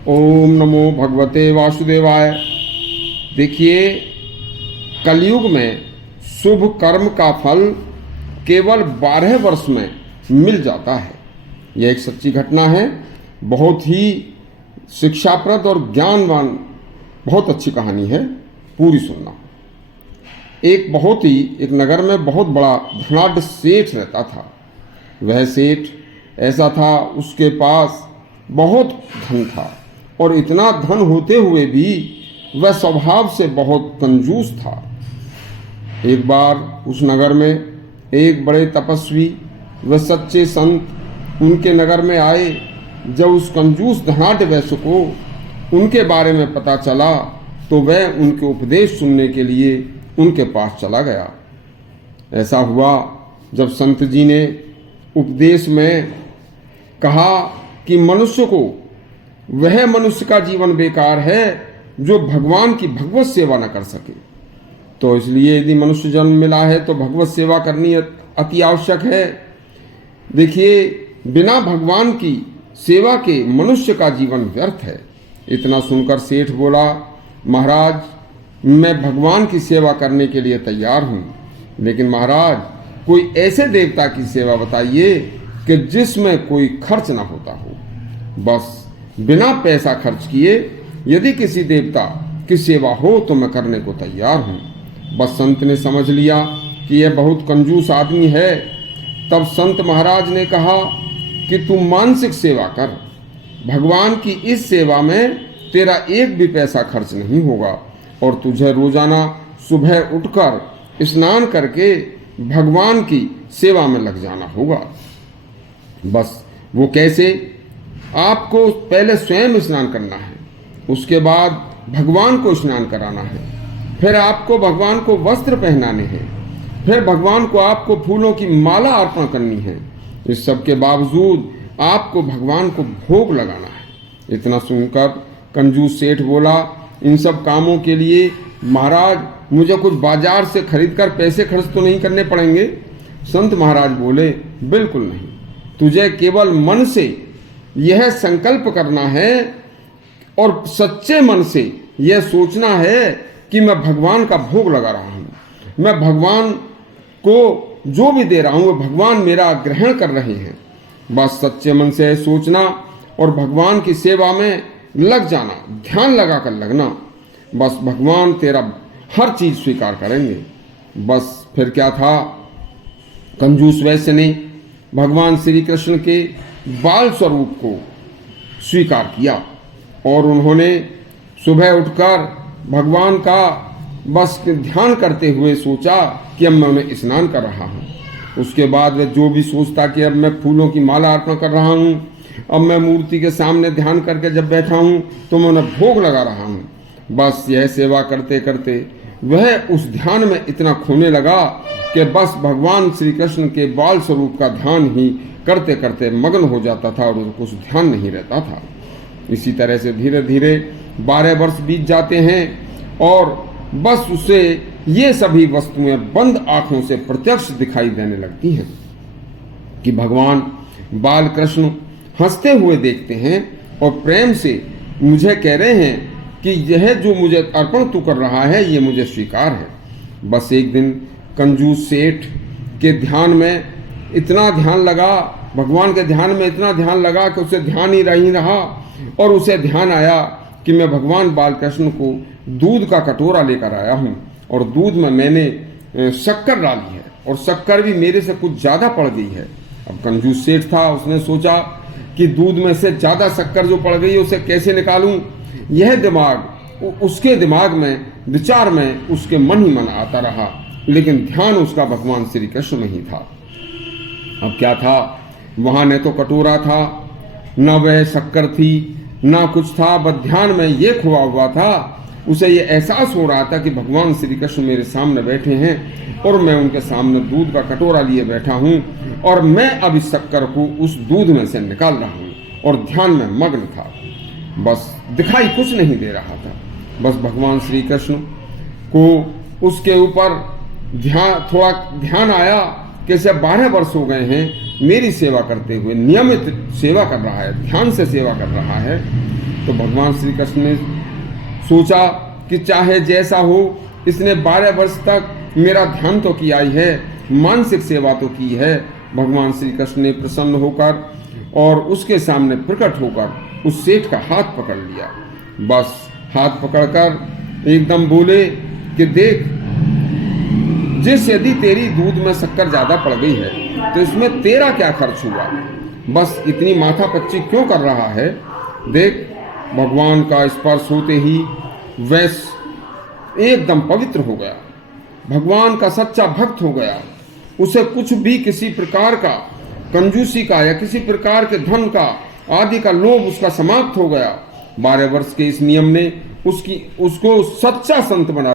ओम नमो भगवते वासुदेवाय। देखिए, कलयुग में शुभ कर्म का फल केवल 12 वर्ष में मिल जाता है। यह एक सच्ची घटना है। बहुत ही शिक्षाप्रद और ज्ञानवान बहुत अच्छी कहानी है, पूरी सुनना। एक नगर में बहुत बड़ा धनाढ्य सेठ रहता था। वह सेठ ऐसा था, उसके पास बहुत धन था और इतना धन होते हुए भी वह स्वभाव से बहुत कंजूस था। एक बार उस नगर में एक बड़े तपस्वी व सच्चे संत उनके नगर में आए। जब उस कंजूस धनाढ्य वैश्य को उनके बारे में पता चला तो वह उनके उपदेश सुनने के लिए उनके पास चला गया। ऐसा हुआ जब संत जी ने उपदेश में कहा कि मनुष्य को वह मनुष्य का जीवन बेकार है जो भगवान की भगवत सेवा न कर सके। तो इसलिए यदि मनुष्य जन्म मिला है तो भगवत सेवा करनी अति आवश्यक है। देखिए, बिना भगवान की सेवा के मनुष्य का जीवन व्यर्थ है। इतना सुनकर सेठ बोला, महाराज, मैं भगवान की सेवा करने के लिए तैयार हूँ, लेकिन महाराज कोई ऐसे देवता की सेवा बताइए कि जिसमें कोई खर्च ना होता हो। बस बिना पैसा खर्च किए यदि किसी देवता की सेवा हो तो मैं करने को तैयार हूँ। बस संत ने समझ लिया कि यह बहुत कंजूस आदमी है। तब संत महाराज ने कहा कि तू मानसिक सेवा कर। भगवान की इस सेवा में तेरा एक भी पैसा खर्च नहीं होगा और तुझे रोजाना सुबह उठकर स्नान करके भगवान की सेवा में लग जाना होगा। बस वो कैसे? आपको पहले स्वयं स्नान करना है, उसके बाद भगवान को स्नान कराना है, फिर आपको भगवान को वस्त्र पहनाने हैं, फिर भगवान को आपको फूलों की माला अर्पण करनी है। इस सब के बावजूद आपको भगवान को भोग लगाना है। इतना सुनकर कंजूस सेठ बोला, इन सब कामों के लिए महाराज मुझे कुछ बाजार से खरीदकर पैसे खर्च तो नहीं करने पड़ेंगे? संत महाराज बोले, बिल्कुल नहीं। तुझे केवल मन से यह संकल्प करना है और सच्चे मन से यह सोचना है कि मैं भगवान का भोग लगा रहा हूँ, मैं भगवान को जो भी दे रहा हूँ वो भगवान मेरा ग्रहण कर रहे हैं। बस सच्चे मन से सोचना और भगवान की सेवा में लग जाना, ध्यान लगाकर लगना। बस भगवान तेरा हर चीज स्वीकार करेंगे। बस फिर क्या था, कंजूस वैश्य ने भगवान श्री कृष्ण के बाल स्वरूप को स्वीकार किया और उन्होंने सुबह उठकर भगवान का बस ध्यान करते हुए सोचा कि अब मैं उन्हें स्नान कर रहा हूँ। उसके बाद वह जो भी सोचता कि अब मैं फूलों की माला अर्पण कर रहा हूँ, अब मैं मूर्ति के सामने ध्यान करके जब बैठा हूँ तो मैं उन्हें भोग लगा रहा हूँ। बस यह सेवा करते करते वह उस ध्यान में इतना खोने लगा कि बस भगवान श्री कृष्ण के बाल स्वरूप का ध्यान ही करते करते मग्न हो जाता था और उसको कुछ ध्यान नहीं रहता था। इसी तरह से धीरे धीरे 12 वर्ष बीत जाते हैं और बस उसे ये सभी वस्तुएं बंद आंखों से प्रत्यक्ष दिखाई देने लगती हैं कि भगवान बाल कृष्ण हंसते हुए देखते हैं और प्रेम से मुझे कह रहे हैं कि यह जो मुझे अर्पण तू कर रहा है ये मुझे स्वीकार है। बस एक दिन कंजूस सेठ के ध्यान में इतना ध्यान लगा, भगवान के ध्यान में इतना ध्यान लगा कि उसे ध्यान ही नहीं रहा और उसे ध्यान आया कि मैं भगवान बाल कृष्ण को दूध का कटोरा लेकर आया हूँ और दूध में मैंने शक्कर डाली है और शक्कर भी मेरे से कुछ ज़्यादा पड़ गई है। अब कंजूस सेठ था, उसने सोचा कि दूध में से ज़्यादा शक्कर जो पड़ गई है उसे कैसे निकालूं। यह दिमाग उसके दिमाग में, विचार में उसके मन ही मन आता रहा, लेकिन ध्यान उसका भगवान श्री कृष्ण में ही था। अब क्या था, वहां न तो कटोरा था, न वह शक्कर थी, न कुछ था, बस ध्यान में ये खोआ हुआ था। उसे ये एहसास हो रहा था कि भगवान श्री कृष्ण मेरे सामने बैठे हैं और मैं उनके सामने दूध का कटोरा लिए बैठा हूँ और मैं अब इस शक्कर को उस दूध में से निकाल रहा हूँ और ध्यान में मग्न था। बस दिखाई कुछ नहीं दे रहा था। बस भगवान श्री कृष्ण को उसके ऊपर थोड़ा ध्यान आया कि इसे 12 वर्ष हो गए हैं मेरी सेवा करते हुए, नियमित सेवा कर रहा है, ध्यान से सेवा कर रहा है। तो भगवान श्री कृष्ण ने सोचा कि चाहे जैसा हो, इसने 12 वर्ष तक मेरा ध्यान तो किया ही है, मानसिक सेवा तो की है। भगवान श्री कृष्ण ने प्रसन्न होकर और उसके सामने प्रकट होकर उस सेठ का हाथ पकड़ लिया। बस हाथ पकड़कर एकदम बोले कि देख, यदि तेरी दूध में शक्कर ज्यादा पड़ गई है तो इसमें तेरा क्या खर्च हुआ, बस इतनी माथापच्ची क्यों कर रहा है। देख, भगवान का स्पर्श होते ही वैश्य एकदम पवित्र हो गया, भगवान का सच्चा भक्त हो गया। उसे कुछ भी किसी प्रकार का कंजूसी का या किसी प्रकार के धन का आदि का लोभ उसका समाप्त हो गया। 12 वर्ष के इस नियम ने उसको सच्चा संत बना